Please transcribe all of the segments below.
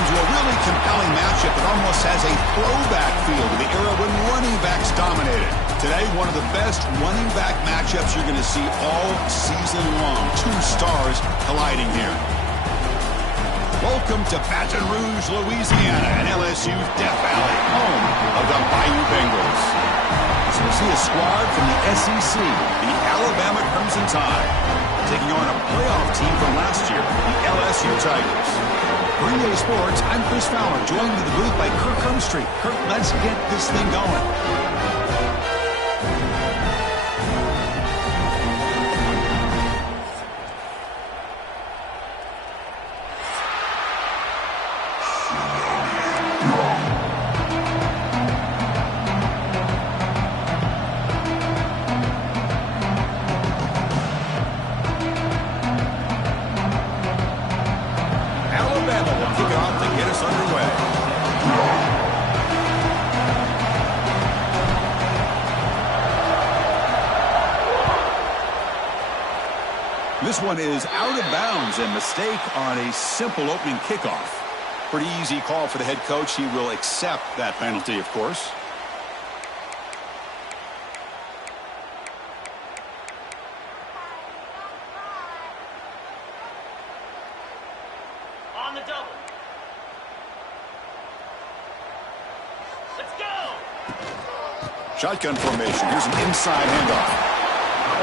to a really compelling matchup that almost has a throwback feel to the era when running backs dominated. Today, one of the best running back matchups you're going to see all season long. Two stars colliding here. Welcome to Baton Rouge, Louisiana, and LSU's Death Valley, home of the Bayou Bengals. So we see a squad from the SEC, the Alabama Crimson Tide, taking on a playoff team from last year, the LSU Tigers. For EA Sports, I'm Chris Fowler, joined to the booth by Kirk Humstreet. Kirk, let's get this thing going. This one is out of bounds, and mistake on a simple opening kickoff. Pretty easy call for the head coach. He will accept that penalty, of course. On the double. Let's go. Shotgun formation. Here's an inside handoff.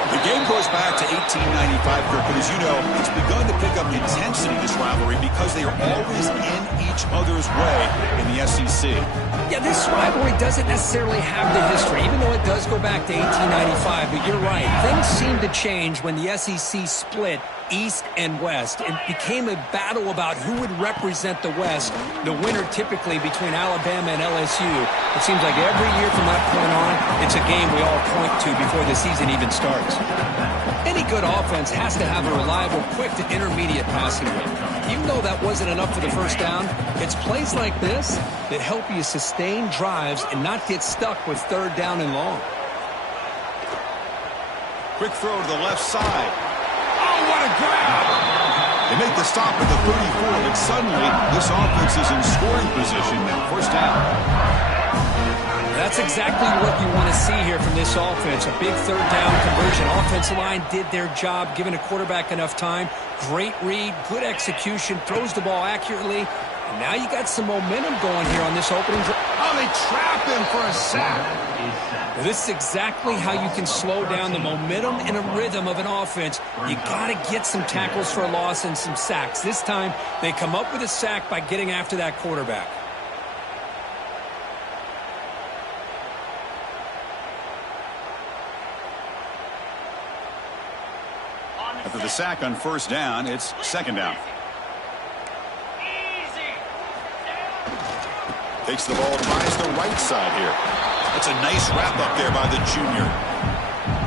The game goes back to 1895, Kirk, but as you know, it's begun to pick up intensity, this rivalry, because they are always in each other's way in the SEC. Yeah, this rivalry doesn't necessarily have the history, even though it does go back to 1895, but you're right. Things seemed to change when the SEC split East and West. It became a battle about who would represent the West, the winner typically between Alabama and LSU. It seems like every year from that point on, it's a game we all point to before the season even starts. Any good offense has to have a reliable, quick to intermediate passing game. Even though that wasn't enough for the first down, it's plays like this that help you sustain drives and not get stuck with third down and long. Quick throw to the left side. Oh, what a grab! They make the stop at the 34, but suddenly this offense is in scoring position now. First down. That's exactly what you want to see here from this offense. A big third down conversion. Offensive line did their job, giving a quarterback enough time. Great read, good execution, throws the ball accurately. And now you got some momentum going here on this opening drive. Oh, they trap him for a sack. Well, this is exactly how you can slow down the momentum and a rhythm of an offense. You got to get some tackles for a loss and some sacks. This time, they come up with a sack by getting after that quarterback. After the sack on first down, it's second down. Takes the ball, tries the right side here. That's a nice wrap up there by the junior.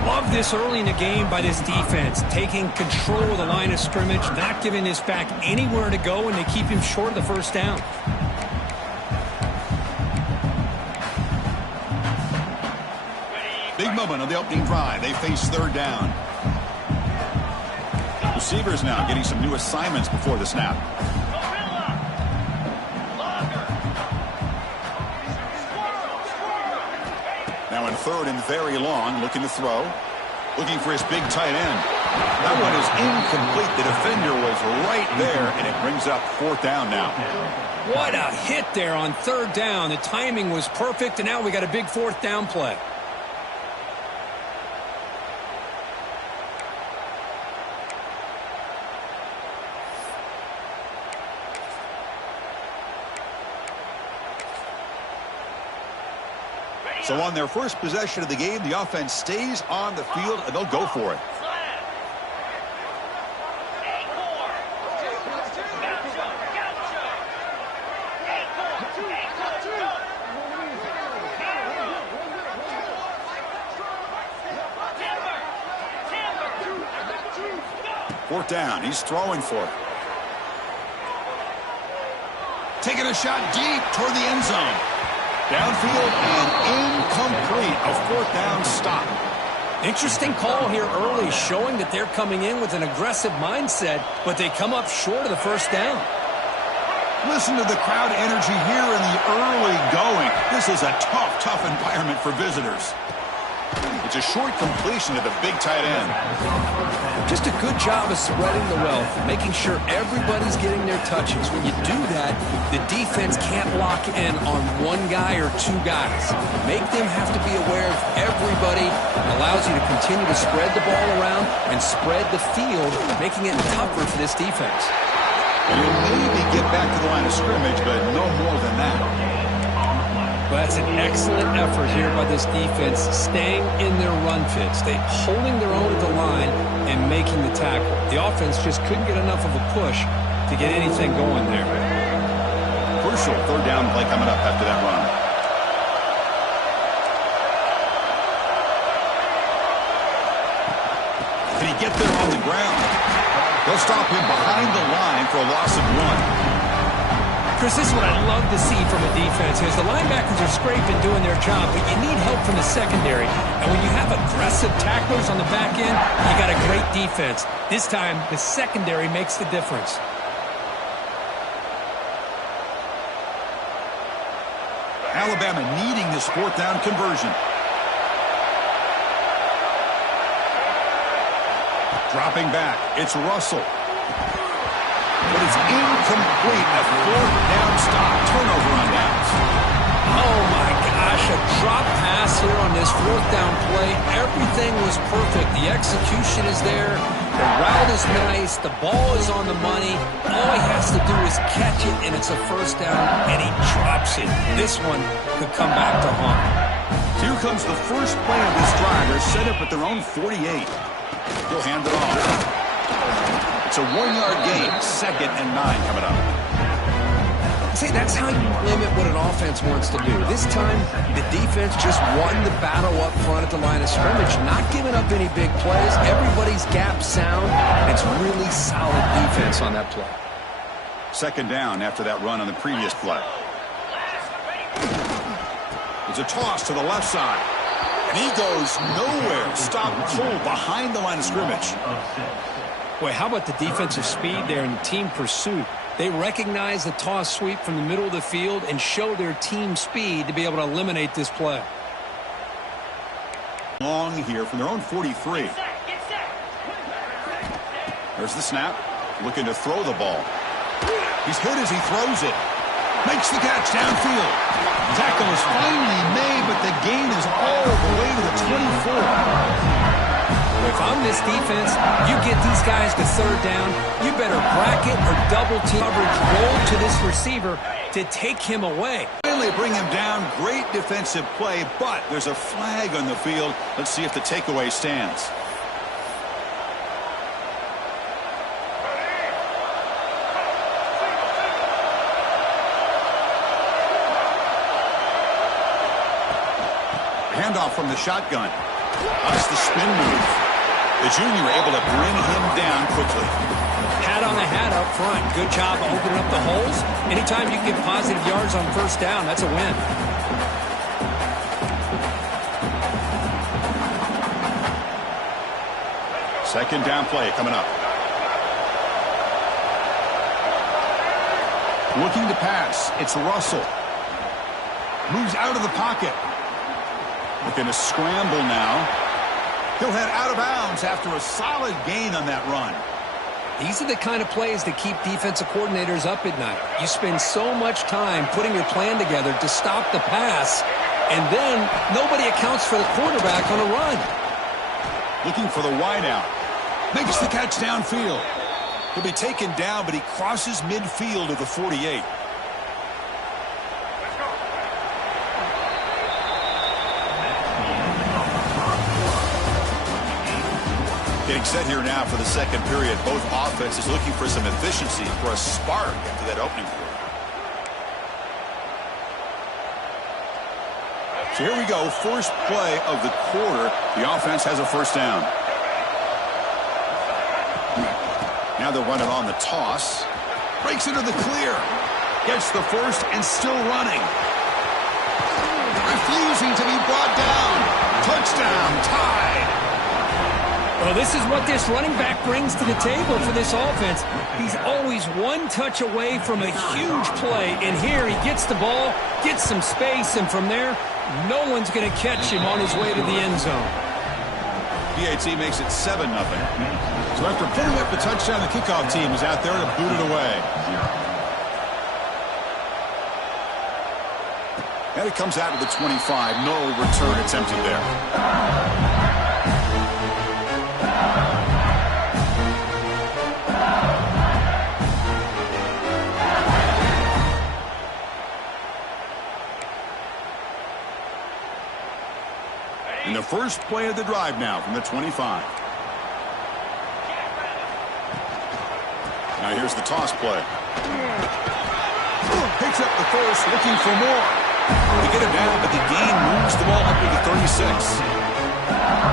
Love this early in the game by this defense, taking control of the line of scrimmage, not giving this back anywhere to go, and they keep him short of the first down. Big moment on the opening drive. They face third down. Receivers now getting some new assignments before the snap. Now in third and very long, looking to throw. Looking for his big tight end. That one is incomplete. The defender was right there, and it brings up fourth down now. What a hit there on third down. The timing was perfect, and now we got a big fourth down play. So on their first possession of the game, the offense stays on the field, and they'll go for it. Fourth down. He's throwing for it. Taking a shot deep toward the end zone. Downfield and incomplete. A fourth down stop. Interesting call here early, showing that they're coming in with an aggressive mindset, but they come up short of the first down. Listen to the crowd energy here in the early going. This is a tough environment for visitors. It's a short completion to the big tight end. Just a good job of spreading the wealth, making sure everybody's getting their touches. When you do that, the defense can't lock in on one guy or two guys. Make them have to be aware of everybody. It allows you to continue to spread the ball around and spread the field, making it tougher for this defense. You'll maybe get back to the line of scrimmage, but no more than that. Well, that's an excellent effort here by this defense, staying in their run fits. They holding their own at the line and making the tackle. The offense just couldn't get enough of a push to get anything going there. Crucial third down play coming up after that run. Can he get there on the ground? They'll stop him behind the line for a loss of 1. Chris, this is what I love to see from a defense. Is the linebackers are scraping, doing their job, but you need help from the secondary. And when you have aggressive tacklers on the back end, you got a great defense. This time, the secondary makes the difference. Alabama needing this fourth down conversion. Dropping back, it's Russell. But it's incomplete. A fourth down stop. Turnover on downs. Oh, my gosh. A drop pass here on this fourth down play. Everything was perfect. The execution is there. The route is nice. The ball is on the money. All he has to do is catch it, and it's a first down, and he drops it. This one could come back to haunt. Here comes the first play of this drive. They're set up at their own 48. He'll hand it off. It's a 1-yard gain, 2nd and 9 coming up. See, that's how you limit what an offense wants to do. This time, the defense just won the battle up front at the line of scrimmage, not giving up any big plays. Everybody's gap sound. It's really solid defense on that play. 2nd down after that run on the previous play. It's a toss to the left side. And he goes nowhere. Stop cold behind the line of scrimmage. Boy, how about the defensive speed there and the team pursuit? They recognize the toss sweep from the middle of the field and show their team speed to be able to eliminate this play. Long here from their own 43. There's the snap. Looking to throw the ball. He's hit as he throws it. Makes the catch downfield. Tackle is finally made, but the gain is all the way to the 24. If I'm this defense, you get these guys to third down, you better bracket or double team coverage, roll to this receiver to take him away. Finally bring him down. Great defensive play, but there's a flag on the field. Let's see if the takeaway stands. Handoff from the shotgun. That's the spin move. The junior able to bring him down quickly. Hat on the hat up front. Good job opening up the holes. Anytime you can get positive yards on first down, that's a win. Second down play coming up. Looking to pass. It's Russell. Moves out of the pocket. Looking to scramble now. He'll head out of bounds after a solid gain on that run. These are the kind of plays that keep defensive coordinators up at night. You spend so much time putting your plan together to stop the pass, and then nobody accounts for the quarterback on a run. Looking for the wideout. Makes the catch downfield. He'll be taken down, but he crosses midfield of the 48. Getting set here now for the second period. Both offenses looking for some efficiency, for a spark after that opening quarter. So here we go. First play of the quarter. The offense has a first down. Now they'll run it on the toss. Breaks into the clear. Gets the first and still running. Refusing to be brought down. Touchdown, tied. Well, this is what this running back brings to the table for this offense. He's always one touch away from a huge play, and here he gets the ball, gets some space, and from there, no one's going to catch him on his way to the end zone. PAT makes it 7-0. So after putting up the touchdown, the kickoff team is out there to boot it away. And it comes out to the 25. No return attempted there. And the first play of the drive now from the 25. Now here's the toss play. Picks up the first, looking for more. They get it down, but the gain moves the ball up to the 36.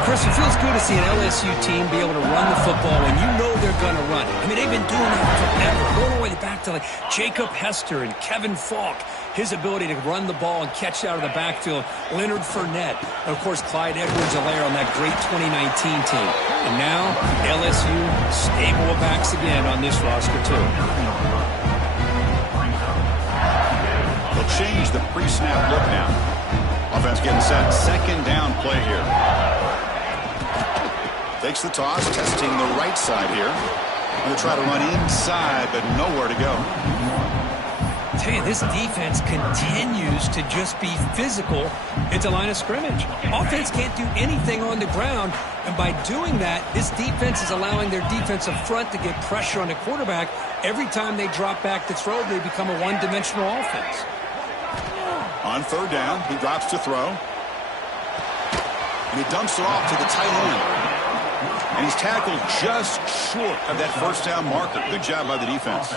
Chris, it feels good to see an LSU team be able to run the football when you know they're going to run it. I mean, they've been doing that forever, going all the way back to like Jacob Hester and Kevin Falk. His ability to run the ball and catch out of the backfield. Leonard Fournette. And, of course, Clyde Edwards-Helaire on that great 2019 team. And now, LSU stable of backs again on this roster, too. They'll change the pre-snap look now. Offense getting set. Second down play here. Takes the toss, testing the right side here. Going to try to run inside, but nowhere to go. Tell you, this defense continues to just be physical at the line of scrimmage. Offense can't do anything on the ground, and by doing that, this defense is allowing their defensive front to get pressure on the quarterback. Every time they drop back to throw, they become a one-dimensional offense. On third down, he drops to throw. And he dumps it off to the tight end. And he's tackled just short of that first down marker. Good job by the defense.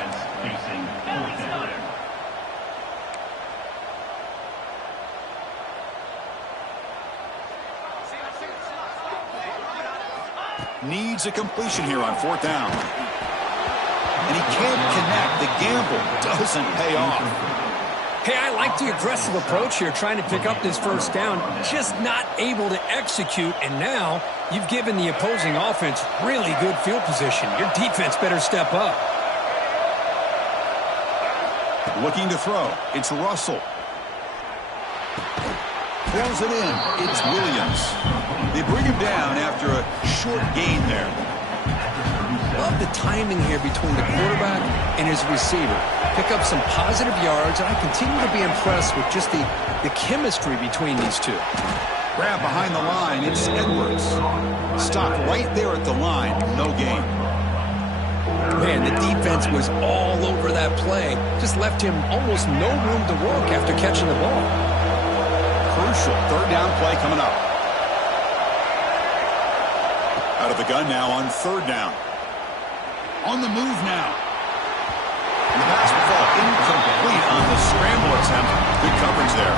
Needs a completion here on fourth down. And he can't connect. The gamble doesn't pay off. Hey, I like the aggressive approach here, trying to pick up this first down, just not able to execute, and now you've given the opposing offense really good field position. Your defense better step up. Looking to throw. It's Russell. Throws it in. It's Williams. They bring him down after a short gain there. Love the timing here between the quarterback and his receiver. Pick up some positive yards, and I continue to be impressed with just the chemistry between these two. Grab behind the line. It's Edwards. Stopped right there at the line. No gain. Man, the defense was all over that play. Just left him almost no room to work after catching the ball. Crucial third down play coming up. Out of the gun now on third down. On the move now. And the pass will fall incomplete on the scramble attempt. Good coverage there.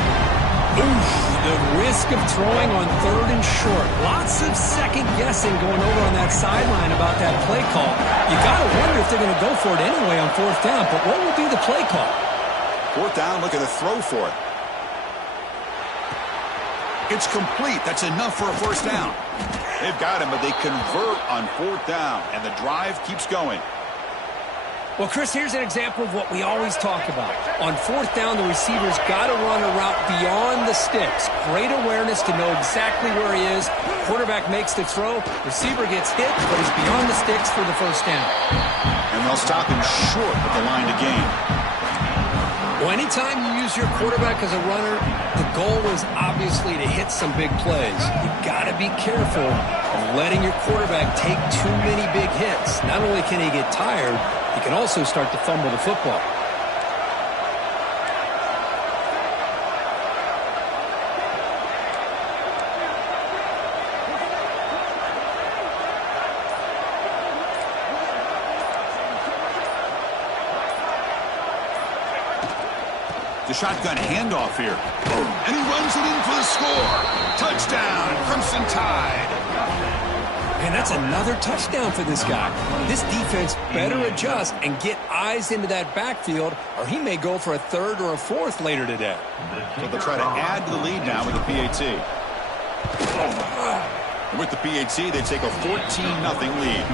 Oof, the risk of throwing on third and short. Lots of second guessing going over on that sideline about that play call. You got to wonder if they're going to go for it anyway on fourth down, but what will be the play call? Fourth down, look at the throw for it. It's complete. That's enough for a first down. They've got him, but they convert on fourth down, and the drive keeps going. Well, Chris, here's an example of what we always talk about. On fourth down, the receiver's got to run a route beyond the sticks. Great awareness to know exactly where he is. Quarterback makes the throw. Receiver gets hit, but he's beyond the sticks for the first down. And they'll stop him short of the line to gain. Well, anytime you use your quarterback as a runner, the goal is obviously to hit some big plays. You've got to be careful of letting your quarterback take too many big hits. Not only can he get tired, he can also start to fumble the football. The shotgun handoff here. And he runs it in for the score. Touchdown, Crimson Tide. And that's another touchdown for this guy. This defense better adjust and get eyes into that backfield, or he may go for a third or a fourth later today. So they'll try to add to the lead now with the PAT. And with the PAT, they take a 14-0 lead.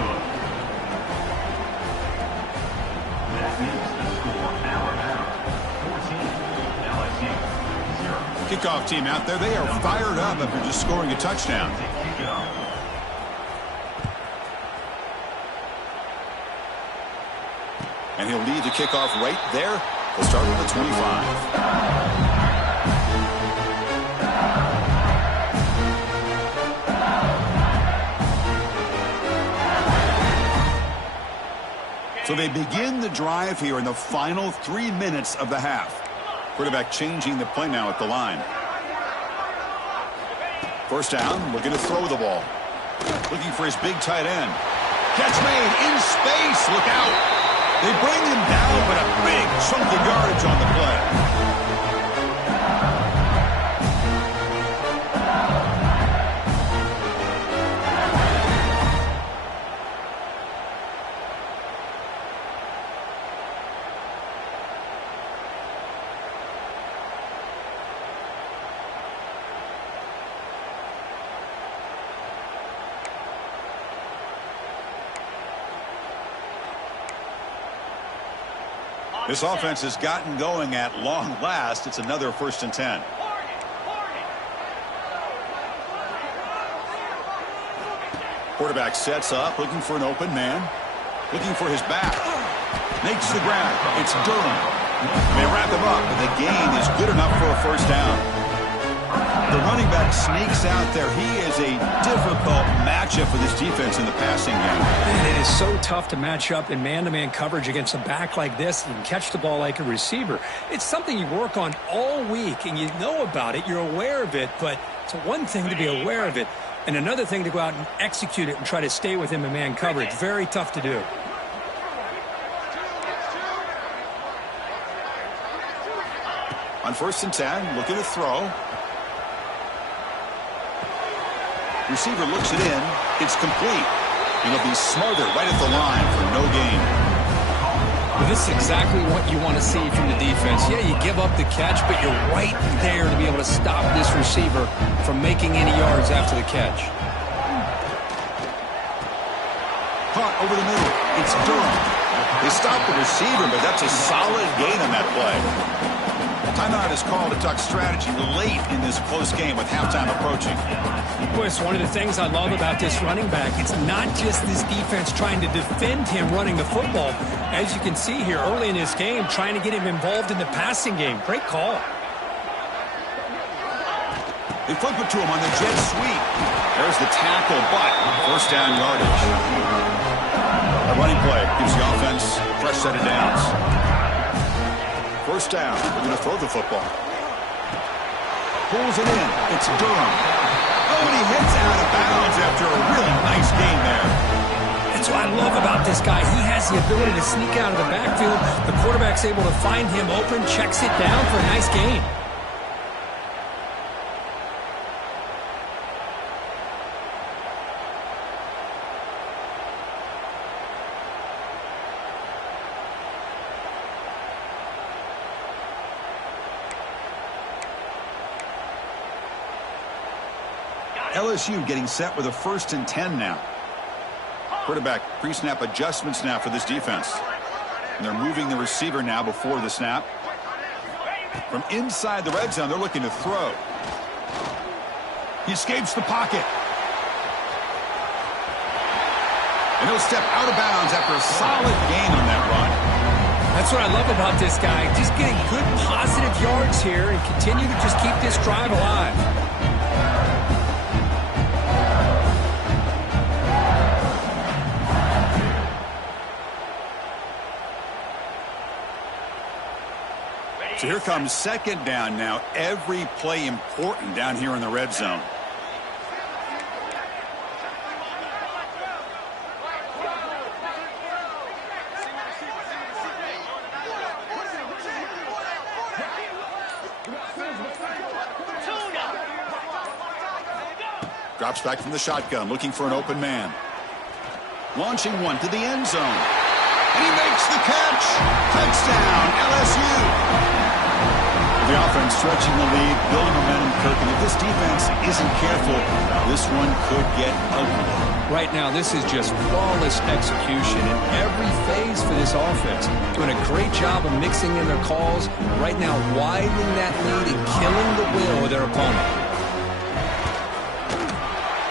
Kickoff team out there, they are fired up after just scoring a touchdown. And he'll lead the kickoff right there. They'll start with the 25. So they begin the drive here in the final 3 minutes of the half. Quarterback changing the play now at the line. First down, looking to throw the ball. Looking for his big tight end. Catch made in space. Look out. They bring him down, but a big chunk of yardage on the play. This offense has gotten going at long last. It's another 1st and 10. Quarterback sets up, looking for an open man. Looking for his back. Makes the grab. It's Durham. They wrap him up, but the gain is good enough for a 1st down. The running back sneaks out there. He is a difficult matchup for this defense in the passing game. Man, it is so tough to match up in man-to-man coverage against a back like this and catch the ball like a receiver. It's something you work on all week, and you know about it. You're aware of it, but it's one thing to be aware of it, and another thing to go out and execute it and try to stay with him in man coverage. Very tough to do. On 1st and 10, looking to throw. Receiver looks it in. It's complete. And he'll be smothered right at the line for no gain. Well, this is exactly what you want to see from the defense. Yeah, you give up the catch, but you're right there to be able to stop this receiver from making any yards after the catch. Caught over the middle. It's Durham. They stop the receiver, but that's a solid gain on that play. Timeout is called to talk strategy late in this close game with halftime approaching. Boy, it's one of the things I love about this running back. It's not just this defense trying to defend him running the football. As you can see here early in this game, trying to get him involved in the passing game. Great call. They flip it to him on the jet sweep. There's the tackle, but 1st down yardage. A running play gives the offense a fresh set of downs. 1st down. We're going to throw the football. Pulls it in. It's Durham. Oh, and he heads out of bounds after a really nice gain there. That's what I love about this guy. He has the ability to sneak out of the backfield. The quarterback's able to find him open, checks it down for a nice gain. LSU getting set with a 1st and 10 now. Quarterback pre-snap adjustments now for this defense. And they're moving the receiver now before the snap. From inside the red zone, they're looking to throw. He escapes the pocket. And he'll step out of bounds after a solid gain on that run. That's what I love about this guy. Just getting good positive yards here and continue to just keep this drive alive. So here comes 2nd down now. Every play important down here in the red zone. Drops back from the shotgun, looking for an open man. Launching one to the end zone. And he makes the catch. Touchdown, LSU. The offense stretching the lead, building momentum, Kirk. And if this defense isn't careful, this one could get ugly. Right now, this is just flawless execution in every phase for this offense. Doing a great job of mixing in their calls. Right now, widening that lead and killing the will of their opponent.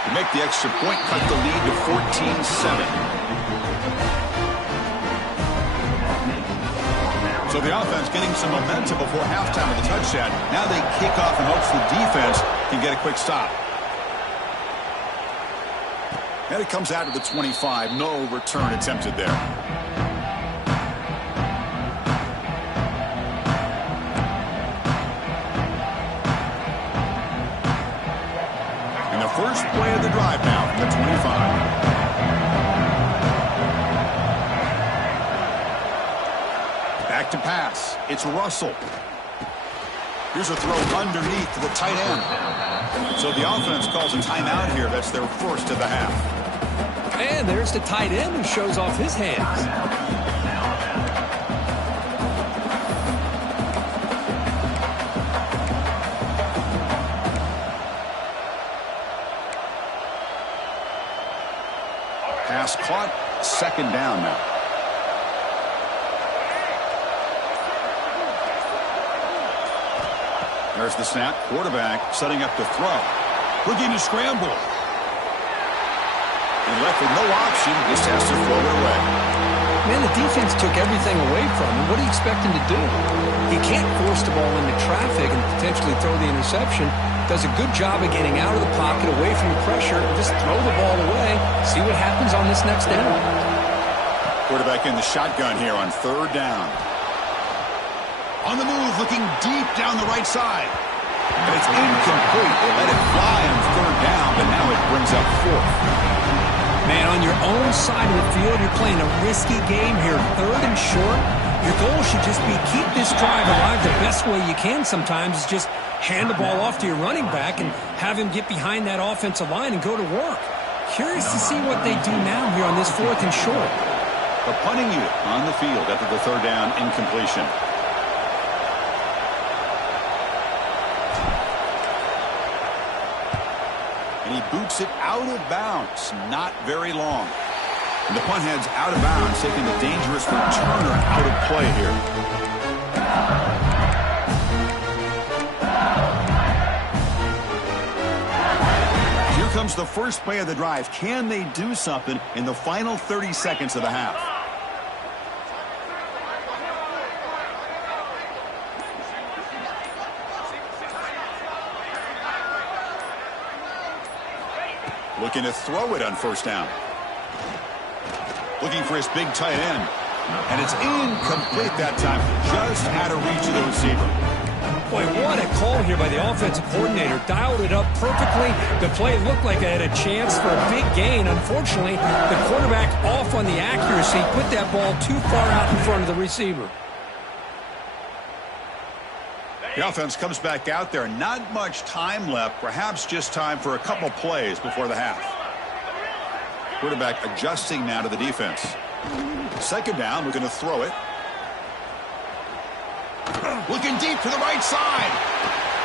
To make the extra point, cut the lead to 14-7. So the offense getting some momentum before halftime with the touchdown. Now they kick off in hopes the defense can get a quick stop. And it comes out to the 25. No return attempted there. And the first play of the drive now from the 25. Back to pass. It's Russell. Here's a throw underneath to the tight end. So the offense calls a timeout here. That's their first of the half. And there's the tight end who shows off his hands. Pass caught. Second down now. There's the snap. Quarterback setting up to throw. Looking to scramble. And left with no option. Just has to throw it away. Man, the defense took everything away from him. What do you expect him to do? He can't force the ball into traffic and potentially throw the interception. Does a good job of getting out of the pocket, away from the pressure, and just throw the ball away. See what happens on this next down. Quarterback in the shotgun here on third down. On the move, looking deep down the right side. And it's incomplete. They let it fly on third down, but now it brings up fourth. Man, on your own side of the field, you're playing a risky game here. Third and short. Your goal should just be keep this drive alive the best way you can sometimes is just hand the ball off to your running back and have him get behind that offensive line and go to work. Curious to see what they do now here on this fourth and short. The punting unit on the field after the third down incompletion. And he boots it out of bounds. Not very long. And the punt heads out of bounds, taking the dangerous returner out of play here. Here comes the first play of the drive. Can they do something in the final 30 seconds of the half? Looking to throw it on first down. Looking for his big tight end. And it's incomplete that time. Just out of reach of the receiver. Boy, what a call here by the offensive coordinator. Dialed it up perfectly. The play looked like it had a chance for a big gain. Unfortunately, the quarterback off on the accuracy, put that ball too far out in front of the receiver. The offense comes back out there. Not much time left. Perhaps just time for a couple plays before the half. Quarterback adjusting now to the defense. Second down, looking to throw it. Looking deep to the right side.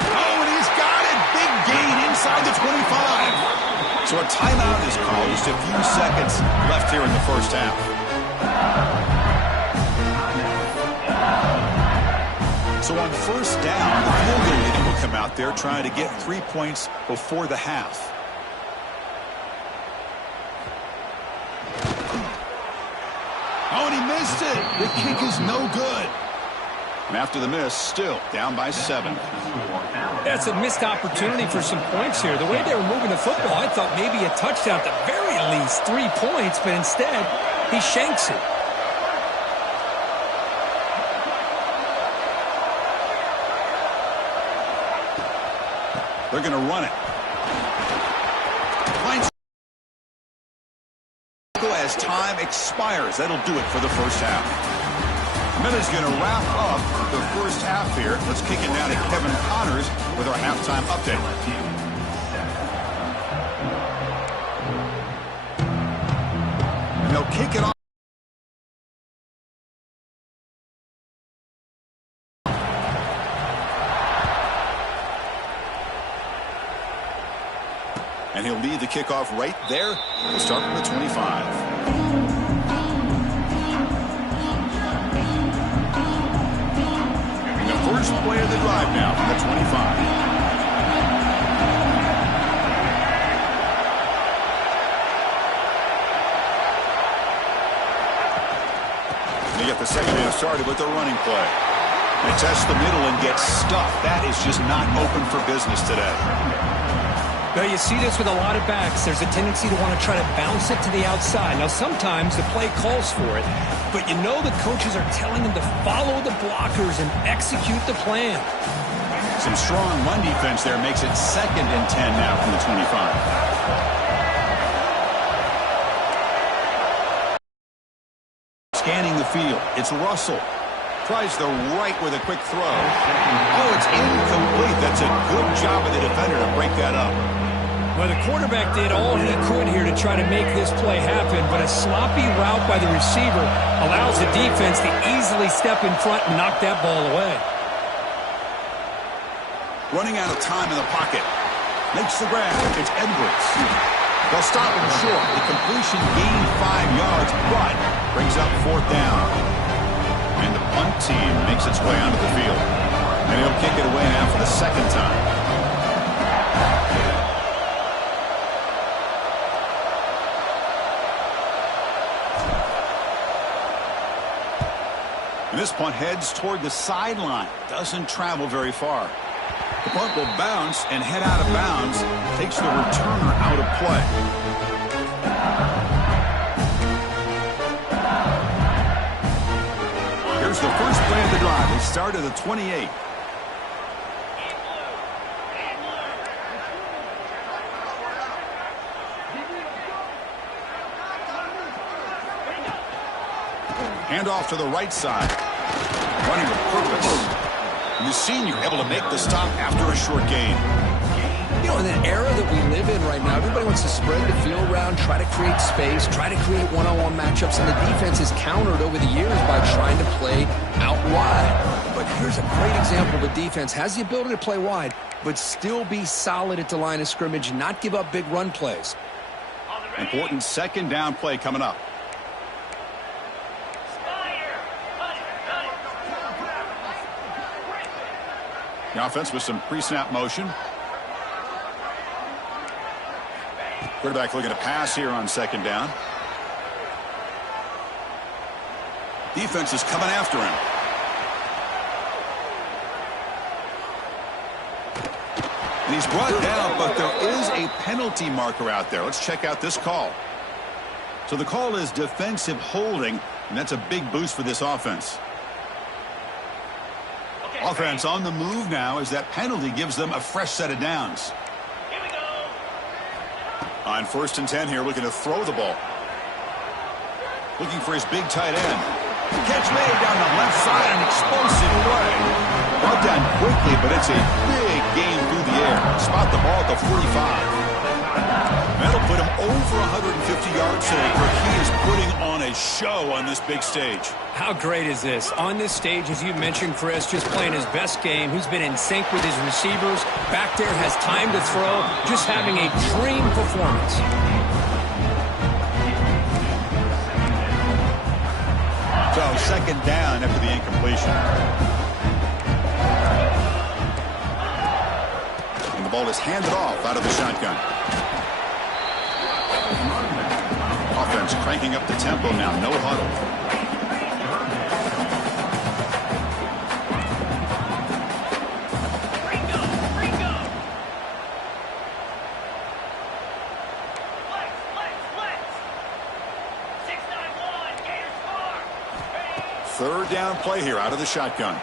Oh, and he's got it. Big gain inside the 25. So a timeout is called. Just a few seconds left here in the first half. So on first down, the field goal unit will come out there trying to get 3 points before the half. Oh, and he missed it. The kick is no good. And after the miss, still down by 7. That's a missed opportunity for some points here. The way they were moving the football, I thought maybe a touchdown at the very least, 3 points, but instead, he shanks it. They're going to run it. As time expires, that'll do it for the first half. Miller's going to wrap up the first half here. Let's kick it down to Kevin Connors with our halftime update. And they'll kick it off. And he'll lead the kickoff right there. We'll start from the 25. And the first play of the drive now from the 25. They get the second half started with the running play. They test the middle and get stuffed. That is just not open for business today. Well, you see this with a lot of backs. There's a tendency to want to try to bounce it to the outside. Now, sometimes the play calls for it, but you know the coaches are telling them to follow the blockers and execute the plan. Some strong run defense there makes it 2nd and 10 now from the 25. Scanning the field. It's Russell. Tries the right with a quick throw. Oh, it's incomplete. That's a good job of the defender to break that up. Well, the quarterback did all he could here to try to make this play happen, but a sloppy route by the receiver allows the defense to easily step in front and knock that ball away. Running out of time in the pocket. Makes the grab. It's Edwards. They'll stop him short. The completion gained 5 yards, but brings up 4th down. And the punt team makes its way onto the field. And he'll kick it away now for the 2nd time. And this punt heads toward the sideline. Doesn't travel very far. The punt will bounce and head out of bounds. Takes the returner out of play. Here's the first play of the drive. They start at the 28. Hand off to the right side. Running with purpose. And the senior able to make the stop after a short gain. You know, in the era that we live in right now, everybody wants to spread the field around, try to create space, try to create one-on-one matchups, and the defense is countered over the years by trying to play out wide. But here's a great example of a defense has the ability to play wide, but still be solid at the line of scrimmage and not give up big run plays. Important 2nd down play coming up. The offense with some pre-snap motion. Quarterback looking to pass here on 2nd down. Defense is coming after him. And he's brought down, but there is a penalty marker out there. Let's check out this call. So the call is defensive holding, and that's a big boost for this offense. Offense on the move now as that penalty gives them a fresh set of downs. Here we go. On 1st and 10 here, looking to throw the ball. Looking for his big tight end. Catch made down the left side, an explosive play. Brought down quickly, but it's a big gain through the air. Spot the ball at the 45. That'll put him over 150 yards today, where he is putting on a show on this big stage. How great is this? On this stage, as you mentioned, Chris, just playing his best game. He's been in sync with his receivers. Back there, has time to throw. Just having a dream performance. So 2nd down after the incompletion. And the ball is handed off out of the shotgun. Offense cranking up the tempo now. No huddle. Third down play here out of the shotgun.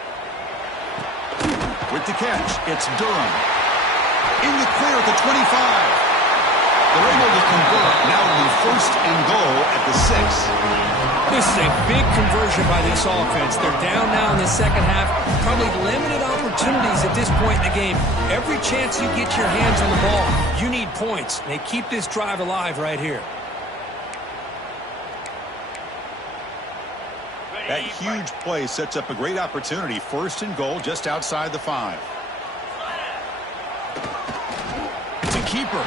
With the catch, it's Durham. In the clear at the 25. They're able to convert. Now it'll be 1st and goal at the 6. This is a big conversion by this offense. They're down now in the 2nd half. Probably limited opportunities at this point in the game. Every chance you get your hands on the ball, you need points. They keep this drive alive right here. That huge play sets up a great opportunity. 1st and goal just outside the 5. It's a keeper.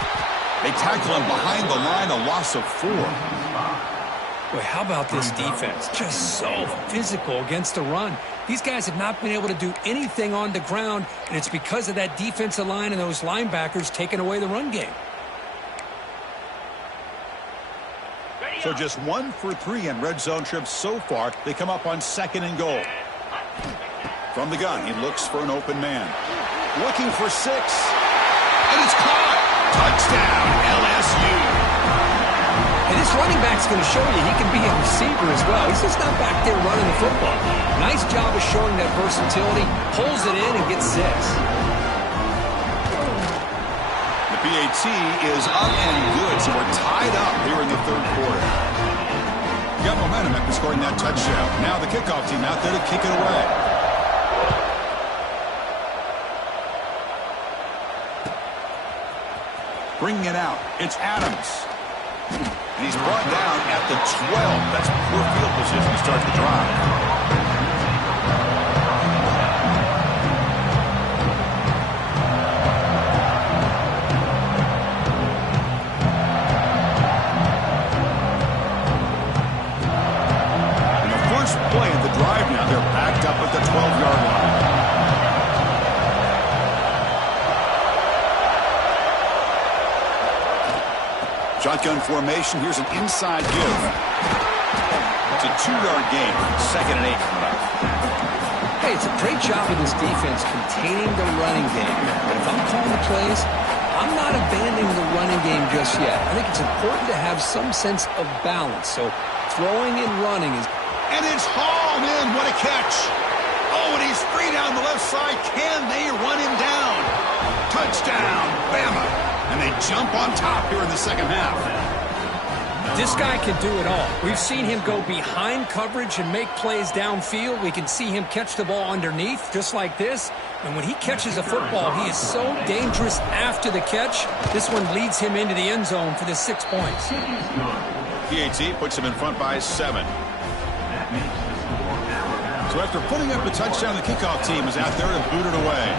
They tackle him behind the line, a loss of 4. Boy, how about this defense? Just so physical against the run. These guys have not been able to do anything on the ground, and it's because of that defensive line and those linebackers taking away the run game. So just 1 for 3 in red zone trips so far. They come up on 2nd and goal. From the gun, he looks for an open man. Looking for 6. And it's caught. Touchdown, LSU. And this running back's going to show you he can be a receiver as well. He's just not back there running the football. Nice job of showing that versatility. Pulls it in and gets 6. The PAT is up and good, so we're tied up here in the 3rd quarter. Got momentum after scoring that touchdown. Now the kickoff team out there to kick it away. Bringing it out, it's Adams. And he's brought down at the 12. That's poor field position to start the drive. Play of the drive now. They're backed up at the 12-yard line. Shotgun formation. Here's an inside give. It's a 2-yard gain. 2nd and 8 coming up. Hey, it's a great job of this defense containing the running game. But if I'm calling the plays, I'm not abandoning the running game just yet. I think it's important to have some sense of balance. So throwing and running is... And it's hauled in. What a catch. Oh, and he's free down the left side. Can they run him down? Touchdown, Bama. And they jump on top here in the 2nd half. This guy can do it all. We've seen him go behind coverage and make plays downfield. We can see him catch the ball underneath, just like this. And when he catches a football, he is so dangerous after the catch. This one leads him into the end zone for the 6 points. PAT puts him in front by 7. So after putting up a touchdown, the kickoff team is out there to boot it away.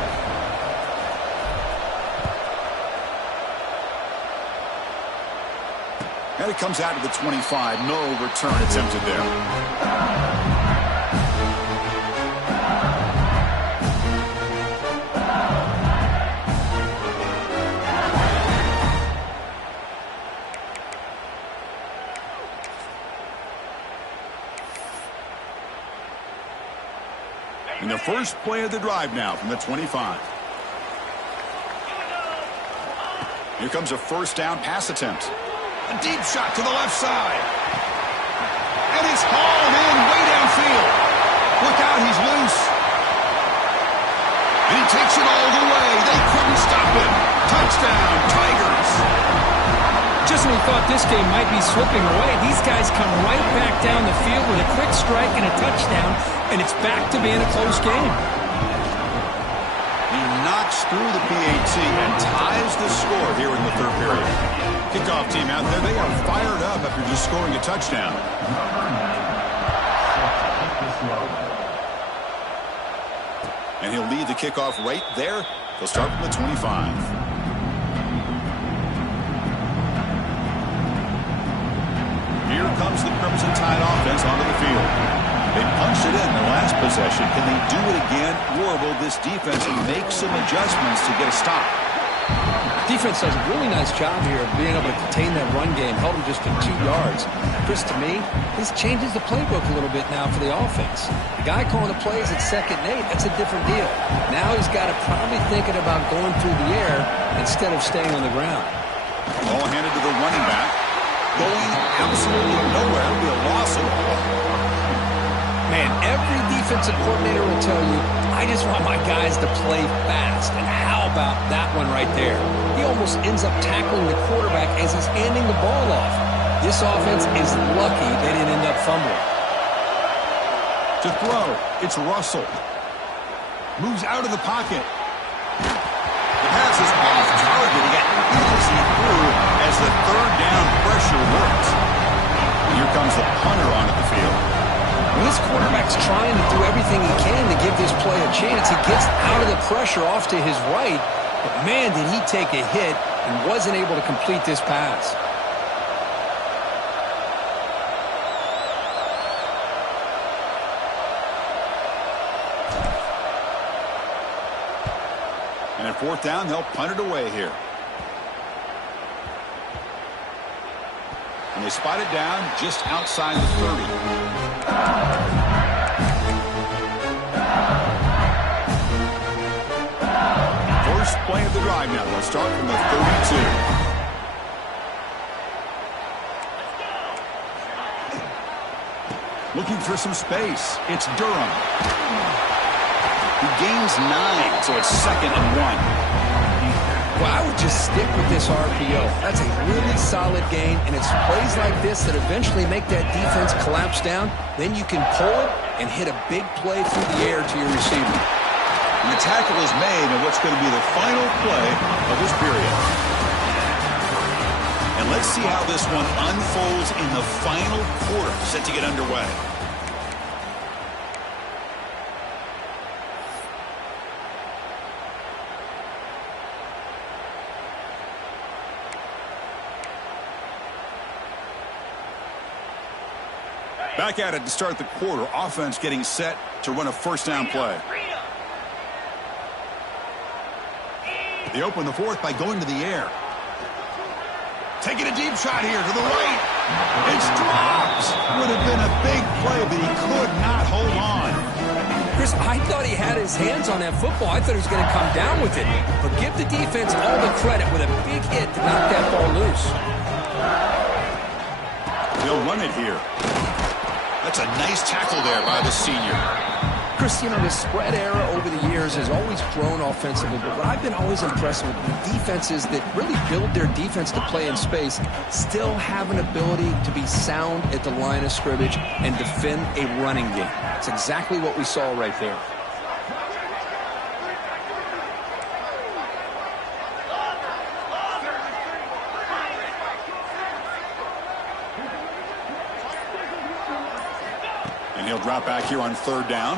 And it comes out to the 25. No return attempted there. And the first play of the drive now from the 25. Here comes a 1st down pass attempt. A deep shot to the left side. And it's hauled in way downfield. Look out, he's loose. And he takes it all the way. They couldn't stop him. Touchdown, Tigers. Just when we thought this game might be slipping away, these guys come right back down the field with a quick strike and a touchdown, and it's back to being a close game. He knocks through the PAT and ties the score here in the 3rd period. Kickoff team out there, they are fired up after just scoring a touchdown. And he'll lead the kickoff right there. They'll start from the 25. Here comes the Crimson Tide offense onto the field. They punched it in their last possession. Can they do it again, or will this defense make some adjustments to get a stop? Defense does a really nice job here of being able to contain that run game, held them just to 2 yards. Chris, to me, this changes the playbook a little bit now for the offense. The guy calling the plays at 2nd and 8, that's a different deal. Now he's got to probably thinking about going through the air instead of staying on the ground. Ball handed to the running back. Going absolutely nowhere. It'll be a loss of the ball. Man, every defensive coordinator will tell you, I just want my guys to play fast. And how about that one right there? He almost ends up tackling the quarterback as he's handing the ball off. This offense is lucky they didn't end up fumbling. To throw, it's Russell. Moves out of the pocket. The pass is off target. He got easy through as the 3rd down pressure works. And here comes the punter onto the field. When this quarterback's trying to do everything he can to give this play a chance, he gets out of the pressure off to his right, But man, did he take a hit and wasn't able to complete this pass. And at fourth down, they'll punt it away here. And they spot it down just outside the 30. First play of the drive now. They'll start from the 32. Looking for some space. It's Durham. He gains 9, so it's 2nd and 1. Well, I would just stick with this RPO. That's a really solid gain, and it's plays like this that eventually make that defense collapse down. Then you can pull it and hit a big play through the air to your receiver. And the tackle is made in what's going to be the final play of this period. And let's see how this one unfolds in the final quarter, set to get underway. Back at it to start the quarter. Offense getting set to run a first down play. They open the fourth by going to the air. Taking a deep shot here to the right. It's dropped. Would have been a big play, but he could not hold on. Chris, I thought he had his hands on that football. I thought he was going to come down with it. But give the defense all the credit with a big hit to knock that ball loose. They'll run it here. That's a nice tackle there by the senior. Chris, you know, the spread era over the years has always grown offensively, but what I've been always impressed with the defenses that really build their defense to play in space still have an ability to be sound at the line of scrimmage and defend a running game. It's exactly what we saw right there. And he'll drop back here on third down.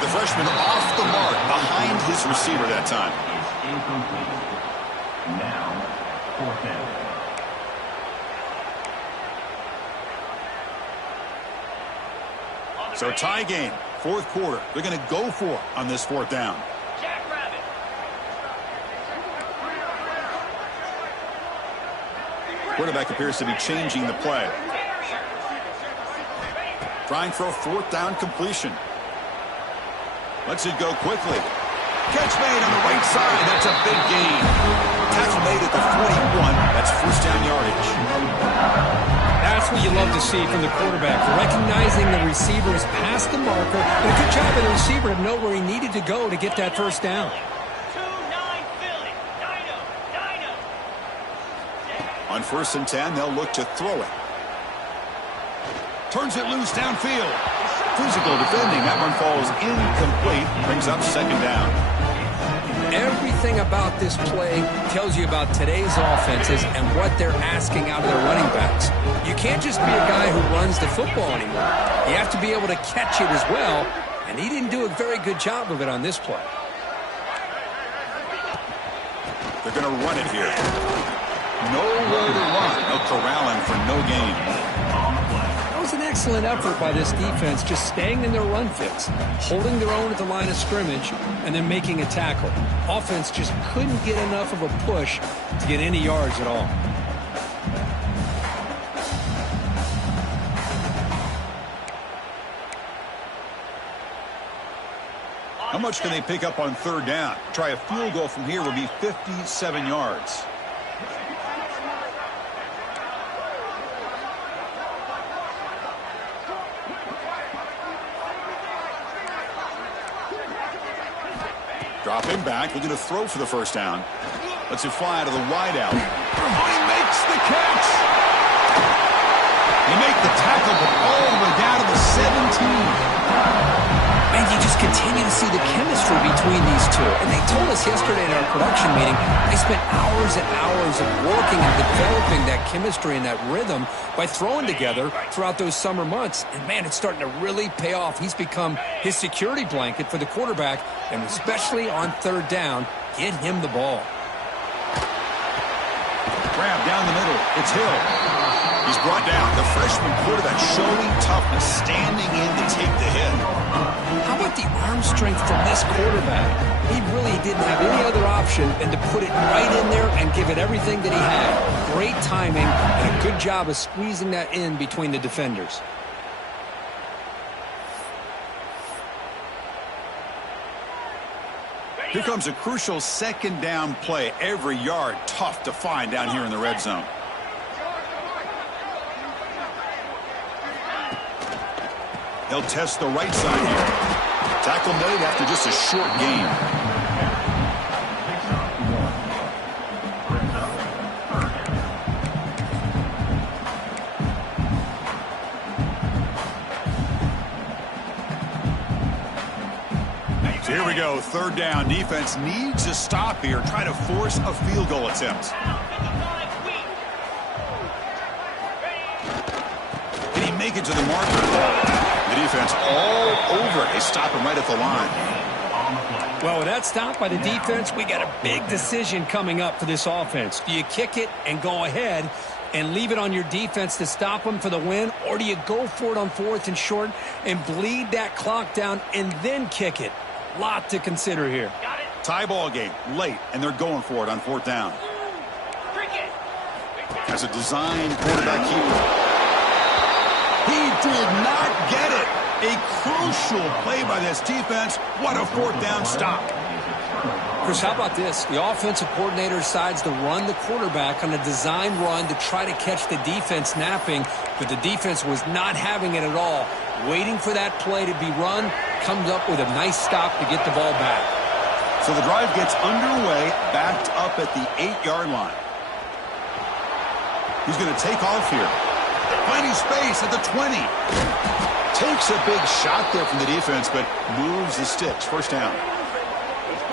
The freshman off the mark behind his receiver that time. Incomplete. Now, fourth down. So tie game, fourth quarter. They're going to go for it on this fourth down. Jackrabbit. Quarterback appears to be changing the play. Trying for a fourth down completion. Lets it go quickly. Catch made on the right side. That's a big gain. Tackle made at the 41. That's first down yardage. That's what you love to see from the quarterback. Recognizing the receiver is past the marker. And a good job of the receiver to know where he needed to go to get that first down. 2-9 Philly. Dino. On 1st and 10, they'll look to throw it. Turns it loose downfield. Physical defending. That one falls incomplete. Brings up second down. Everything about this play tells you about today's offenses and what they're asking out of their running backs. You can't just be a guy who runs the football anymore. You have to be able to catch it as well, and he didn't do a very good job of it on this play. They're going to run it here. Nowhere to run. No corralling for no gain. That was an excellent effort by this defense, just staying in their run fits, holding their own at the line of scrimmage, and then making a tackle. Offense just couldn't get enough of a push to get any yards at all. How much can they pick up on third down? Try a field goal from here would be 57 yards. Dropping back, looking to throw for the first down. Lets it fly out of the wideout. Oh, he makes the catch! They make the tackle, but all the way down to the 17. Man, you just continue to see the chemistry between these two. And they told us yesterday in our production meeting, they spent hours and hours of working and developing that chemistry and that rhythm by throwing together throughout those summer months. And, man, it's starting to really pay off. He's become his security blanket for the quarterback, and especially on third down, get him the ball. Grab down the middle. It's Hill. He's brought down. The freshman quarterback showing toughness, standing in to take the hit. How about the arm strength from this quarterback? He really didn't have any other option than to put it right in there and give it everything that he had. Great timing and a good job of squeezing that in between the defenders. Here comes a crucial second down play. Every yard tough to find down here in the red zone. He'll test the right side here. Tackle made after just a short gain. So here we go, third down. Defense needs a stop here. Try to force a field goal attempt. Can he make it to the marker? The defense all over it. They stop him right at the line. Well, with that stop by the defense, we got a big decision coming up for this offense. Do you kick it and go ahead and leave it on your defense to stop them for the win, or do you go for it on fourth and short and bleed that clock down and then kick it? Lot to consider here. Tie ball game late, and they're going for it on fourth down. As a design quarterback keeper. He did not get it. A crucial play by this defense. What a fourth down stop. Chris, how about this? The offensive coordinator decides to run the quarterback on a design run to try to catch the defense napping, but the defense was not having it at all. Waiting for that play to be run, comes up with a nice stop to get the ball back. So the drive gets underway, backed up at the 8-yard line. He's going to take off here. Finding space at the 20. Takes a big shot there from the defense, but moves the sticks. First down.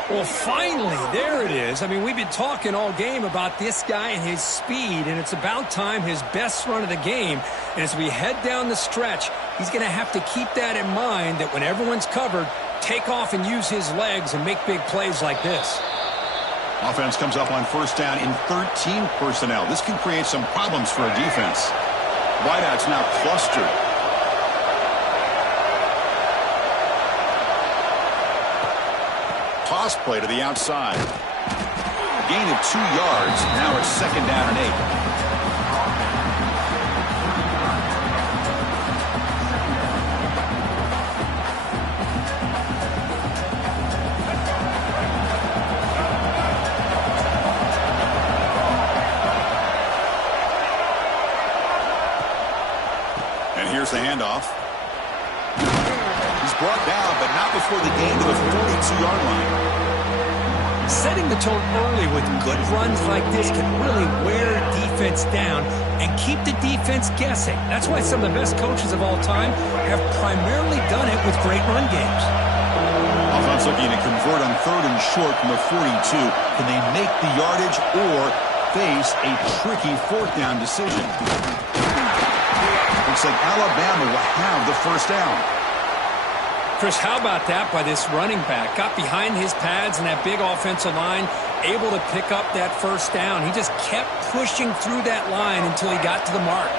Well, finally, there it is. I mean, we've been talking all game about this guy and his speed, and it's about time his best run of the game. And as we head down the stretch, he's going to have to keep that in mind, that when everyone's covered, take off and use his legs and make big plays like this. Offense comes up on first down in 13 personnel. This can create some problems for a defense. Wideouts now clustered. Toss play to the outside. Gain of 2 yards. Now it's second down and 8. Here's the handoff. He's brought down, but not before the gain to the 42-yard line. Setting the tone early with good runs like this can really wear defense down and keep the defense guessing. That's why some of the best coaches of all time have primarily done it with great run games. Offense looking to convert on third and short from the 42. Can they make the yardage or face a tricky fourth down decision? Looks like Alabama will have the first down. Chris, how about that by this running back? Got behind his pads and that big offensive line, able to pick up that first down. He just kept pushing through that line until he got to the mark.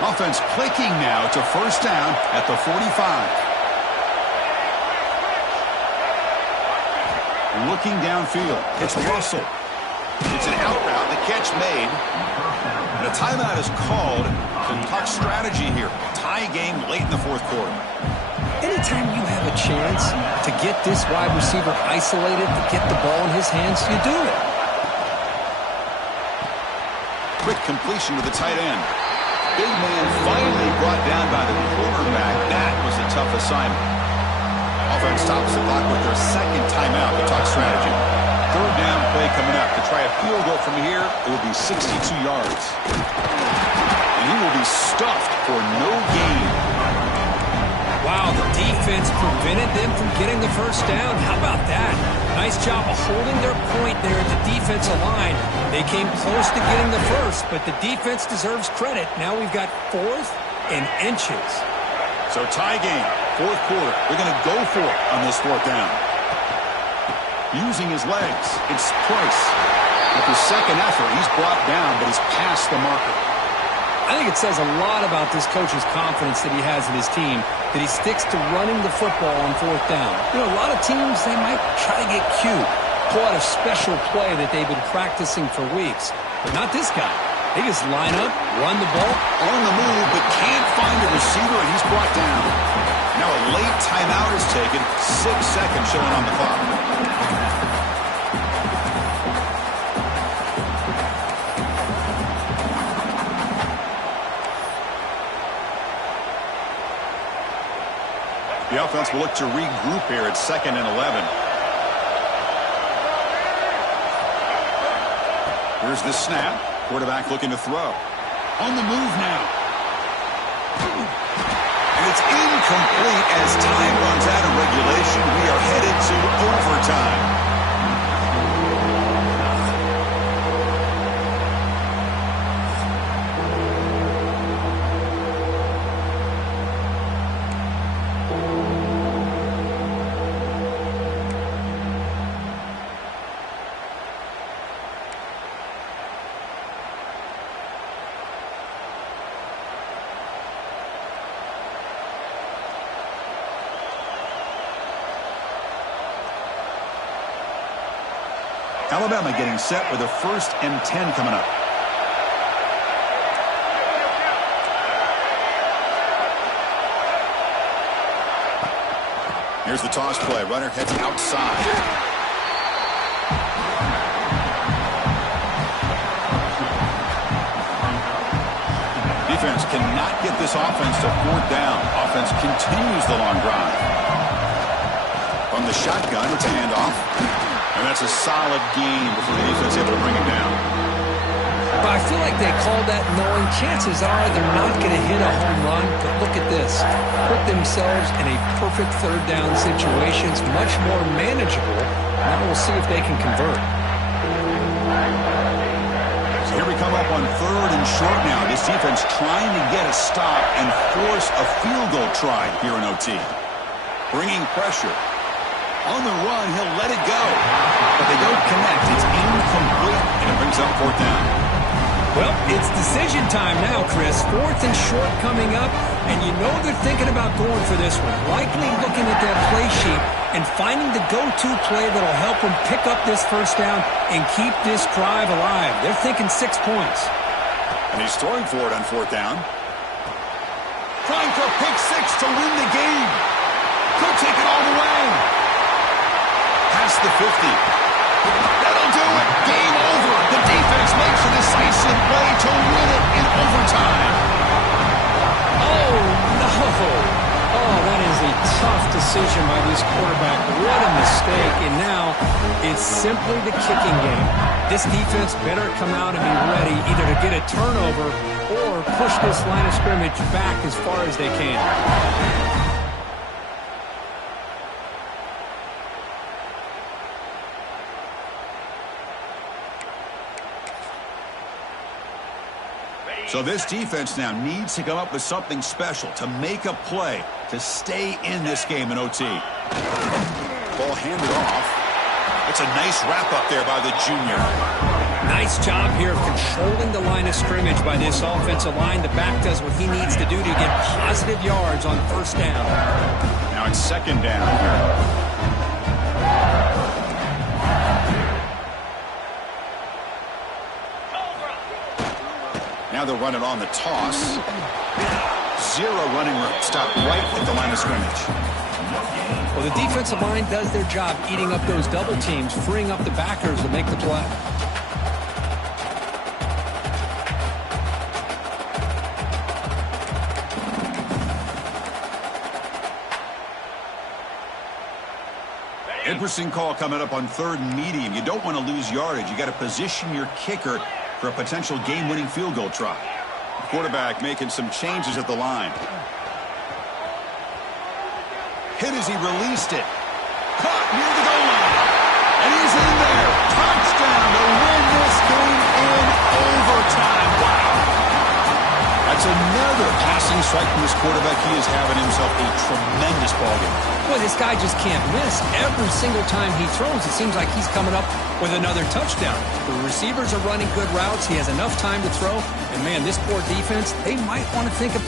Offense clicking now to first down at the 45. Looking downfield. It's Russell. It's an out route. The catch made. And a timeout is called to talk strategy here. Tie game late in the fourth quarter. Anytime you have a chance to get this wide receiver isolated, to get the ball in his hands, you do it. Quick completion to the tight end. Big man finally brought down by the quarterback. That was a tough assignment. Offense stops the clock with their second timeout to talk strategy. Third down play coming up. To try a field goal from here, it will be 62 yards. And he will be stuffed for no gain. Wow, the defense prevented them from getting the first down. How about that? Nice job of holding their point there at the defensive line. They came close to getting the first, but the defense deserves credit. Now we've got 4th and inches. So tie game, 4th quarter. They're going to go for it on this 4th down. Using his legs, it's Price. After second effort, he's brought down, but he's past the marker. I think it says a lot about this coach's confidence that he has in his team, that he sticks to running the football on 4th down. You know, a lot of teams, they might try to get cute, pull out a special play that they've been practicing for weeks. But not this guy. They just line up, run the ball. On the move, but can't find a receiver, and he's brought down. Now a late timeout is taken, 6 seconds showing on the clock. The offense will look to regroup here at 2nd and 11. Here's the snap. Quarterback looking to throw. On the move now. And it's incomplete as time runs out of regulation. We are headed to overtime. Alabama getting set with a 1st and 10 coming up. Here's the toss play. Runner heads outside. Defense cannot get this offense to 4th down. Offense continues the long drive. From the shotgun, it's a handoff. And that's a solid gain before the defense able to bring him down. But I feel like they called that knowing chances are they're not going to hit a home run. But look at this. Put themselves in a perfect 3rd down situation. It's much more manageable. Now we'll see if they can convert. So here we come up on 3rd and short now. This defense trying to get a stop and force a field goal try here in OT. Bringing pressure. On the run, he'll let it go. But they don't connect. It's incomplete, and it brings up 4th down. Well, it's decision time now, Chris. 4th and short coming up, and you know they're thinking about going for this one. Likely looking at that play sheet and finding the go-to play that'll help them pick up this 1st down and keep this drive alive. They're thinking 6 points. And he's throwing for it on 4th down. Trying for a pick 6 to win the game. Could take it all the way. Past the 50. That'll do it. Game over. The defense makes a decisive play to win it in overtime. Oh, no. Oh, that is a tough decision by this quarterback. What a mistake. And now it's simply the kicking game. This defense better come out and be ready either to get a turnover or push this line of scrimmage back as far as they can. So this defense now needs to come up with something special to make a play to stay in this game in OT. Ball handed off. It's a nice wrap-up there by the junior. Nice job here of controlling the line of scrimmage by this offensive line. The back does what he needs to do to get positive yards on 1st down. Now it's 2nd down. Now they'll run it on the toss. 0 running room. Stop right at the line of scrimmage. Well, the defensive line does their job eating up those double teams, freeing up the backers to make the play. Interesting call coming up on 3rd and medium. You don't want to lose yardage. You got to position your kicker for a potential game-winning field goal try. The quarterback making some changes at the line. hit as he released it. Caught near the goal line. And he's in there. Touchdown to win this game in overtime. Wow. That's another passing strike from this quarterback. He is having himself a tremendous ballgame. Boy, this guy just can't miss. Every single time he throws, it seems like he's coming up with another touchdown. The receivers are running good routes. He has enough time to throw. And, man, this poor defense, they might want to think of